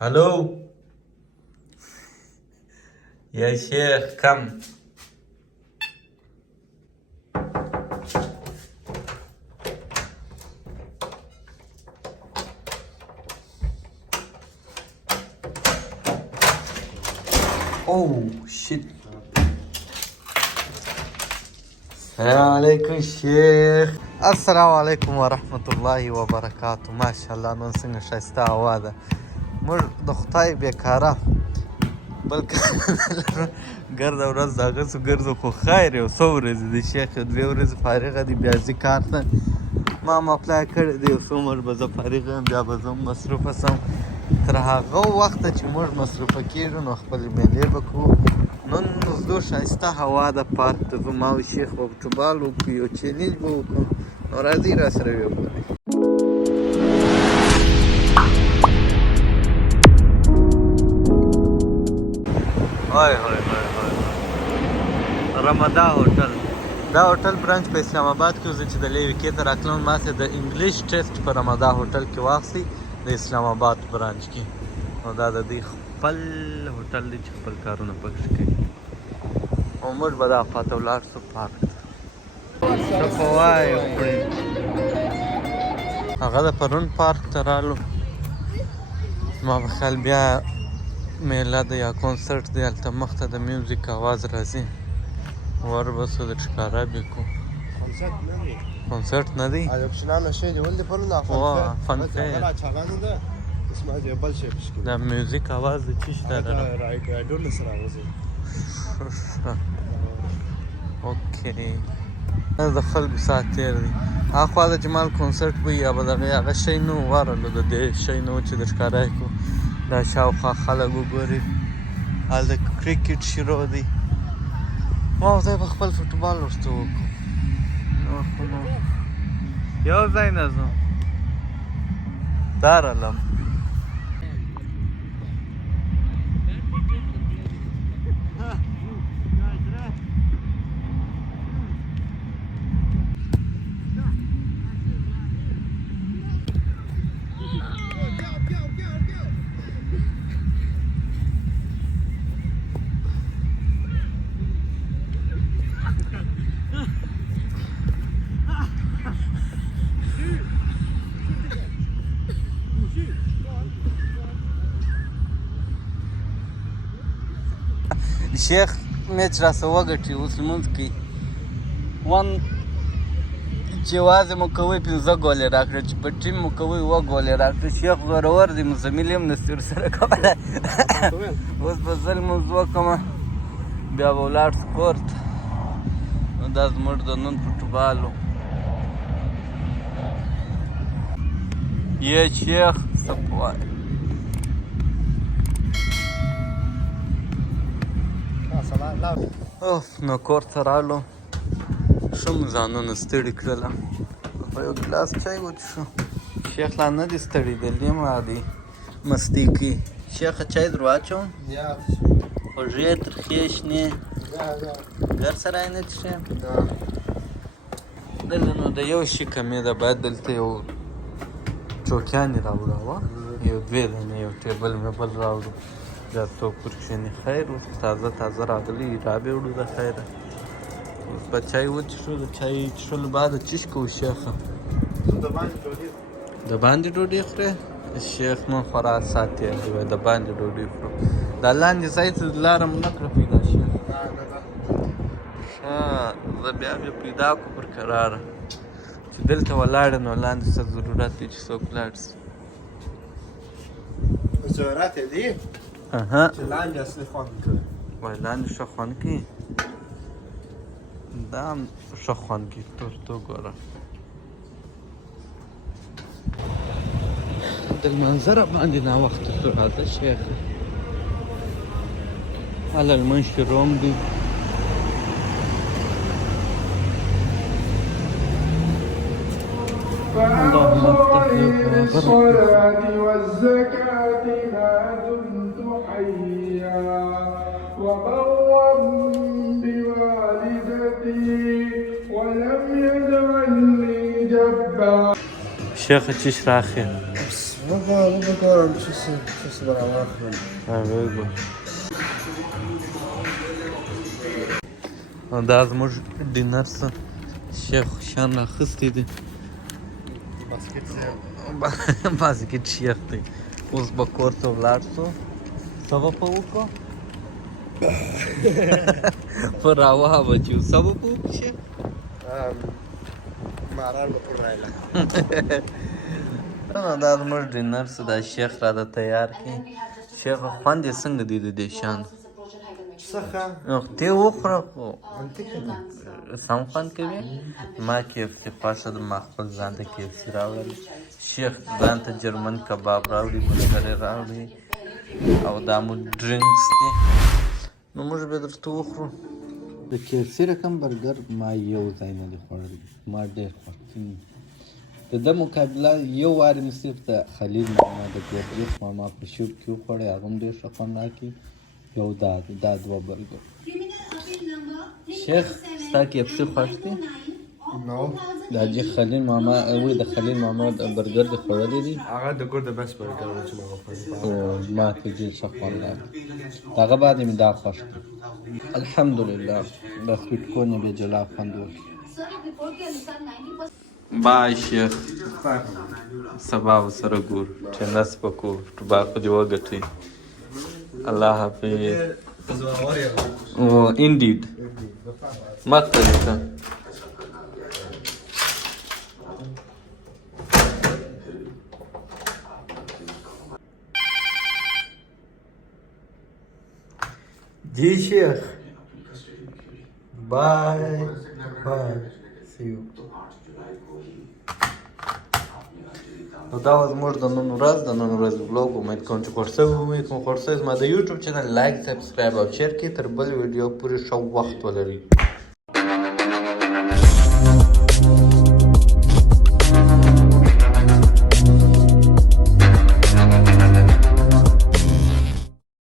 Hello? Ya Sheikh, come. Oh shit. السلام عليكم شيخ. السلام عليكم ورحمة الله وبركاته. ما شاء الله نن څنګه ښایسته هوا ده. موږ د خدای بیکاره بلکې ګرده ورځ د هغسې ګرځو خو خیر یو څو ورځې د شیخ 2 ورځې فارغه دي بیا ځي کار ته. ما هم اپلای کړی دی یو څو عمر به زه فارغ یم بیا به زه هم مصروفه سم. تر هغه وخته چې موږ مصروفه کېږو نو خپلې میلې به کوو. نن اوږدو ښایسته هوا ده پارک ته ځو ما او شیخ به فوټبال وکړو یو چیلنج به وکړو نو راځئ راسره ویې ګورئ. وای وای وای وای رمدا هوټل دا هوټل برانچ په اسلام آباد کې زه چې د لیوي کې ته راتلم ما سه د انګلیش ټیسټ په رمدا هوټل کې واخیستی د اسلام آباد برانچ کې نو دا د دوی خپل هوټل دی چې خپل کارونه پکې کوي او موږ به دا خواته ولاړ شو پارک ته څه په وایو خورې هغه د پرون پارک ته رالو زما په خیال بیا میله ده یا کنسرت دی هلته مخته د میوزیک اواز راځي ور بسو د ښکاره بیکو کنسرت نه دی اپشنانه شی دی ولې پرون فن فیر اسمه دی بل شی پشکې د میوزیک اواز د چی شته ده راډیو سره راوځي اوکې دا د خلکو ساعت تیر دی هغه خوا د جمال کنسرت وي یا به دغه هغه شی نه و ورغلو د دې شی نه و چې د ښکاره یې کړو دا شاوخوا خلک وګوري هلته کرکټ شروع دی ما ځای به خپل فوټبال ورته وکړو نو یو ځای نه ځم دارالم شیخ میچ راسه وګټي اوس لمونځ کوي چې یوازې مو کوئ 15 ګولې راکړه چې په ټیم مو کوئ 2 ګولې راکړه شیخ زورور دی مزمل هم نسي ورسره کولی اوس به زه لمونځ وکړمه بیا به ولاړ سپورت نو دا زموږ د نن فوټبال و یې شیخ څه په وایې اوف نو کور ته رالو ښه مو ځانونه ستړي کړله په یو ګلاس چای وڅښو شیخ لا نه دي ستړي دلې ما دي مستي کوي شیخه چای در واچوم خوږې ترخې شنې ګر سره یې نه څښې دلته نو د یو شي کمې ده باید دلته یو چوکیانې راوړه یو 2 دانې یو ټیبل میبل راوړو بیا څوک پر کښېني خیر اوس تازه تازه راغلي رابې وړو د خیره اوس به چای وڅښو د چای څښلو بعد چیش کوو شیخه د باندې ډوډۍ خورې شیخ نن خورا ساعت تېر دی وایي د باندې ډوډۍ خورو دا لاندې ځای ته لاره مو نه کړه پیدا شیخ ښه زه بیا پیدا کړو پر کراره چې دلته ولاړې نو لاندې څه ضرورت دی چې څوک ولاړ شي ضرورت دی چې لاندې اصلي خوند کوي وایي لاندې ښه خوند کوي دا هم ښه خوند کوي تو ګوره د لمانځه باندې ناوخته شو راځه شیخه هله لمونځ شروع هم دی اللهم افتح لي الصلاة والزكاة ما دمت حيا وبرا بوالدتي ولم يجعلني جبارا شيخ تشيش راخي بسم وبقارن شو صبر على آخر. very good. دا زموږ ډینر څه شیخ شان راخستی دی باسکټ شیخ دی اوس به کور ته ولاړ شو څه به په وکړو په راوه به چې څه به په وکړو شیخ ماران بقرائله. دا زموږ ډینر څه دا شیخ را ده تیار کړي شیخ خوند یې څنګه دی د دې شان صخة. ته وخوره خو أنت كده. سم خوند کوي ما KFC خوښه ده ما خپل ځان ته KFC راوړل شیخ ځان ته جرمن کباب راوړي برګر یې راوړي او دا مو ډرینکس دي نو موږ به درته وخورو د KFC رقم برګر ما یو ځای نه دی خوړلی ما ډېر خوښ د ده مقابله یو وارې مې صرف د خلیل ماما د ګردیخ ماما په شوب کې وخوړی هغه هم ډېر ښه خوند راکړي یو دا دوه برګر شیخ ستا KFC خوښ دی No. د حاجي خلیل ماما وایي د خلیل ماما د برګر دې خوړلی دی I got the good, the best burger which my girlfriend. او ما ته ډېر ښه خوند راکړي د هغه بعد مې دا خوښ دی الحمدلله د سویټ کورن یې بې جلا خوند وکړي بای شیخ سبا ورسره ګورو چې نس به کوو ټوباک به دې وګټئ الله حافظ indeed مختلفة जी शेख bye bye see you نو دا و زموږ د نن ورځ بلاګ امید کوم چې خوښ شوی امید کوم خوښ شوی زما د یوټیوب چینل لایک سبسکرایب او شیر کړئ تر بل ویډیو پورې ښه وخت ولرئ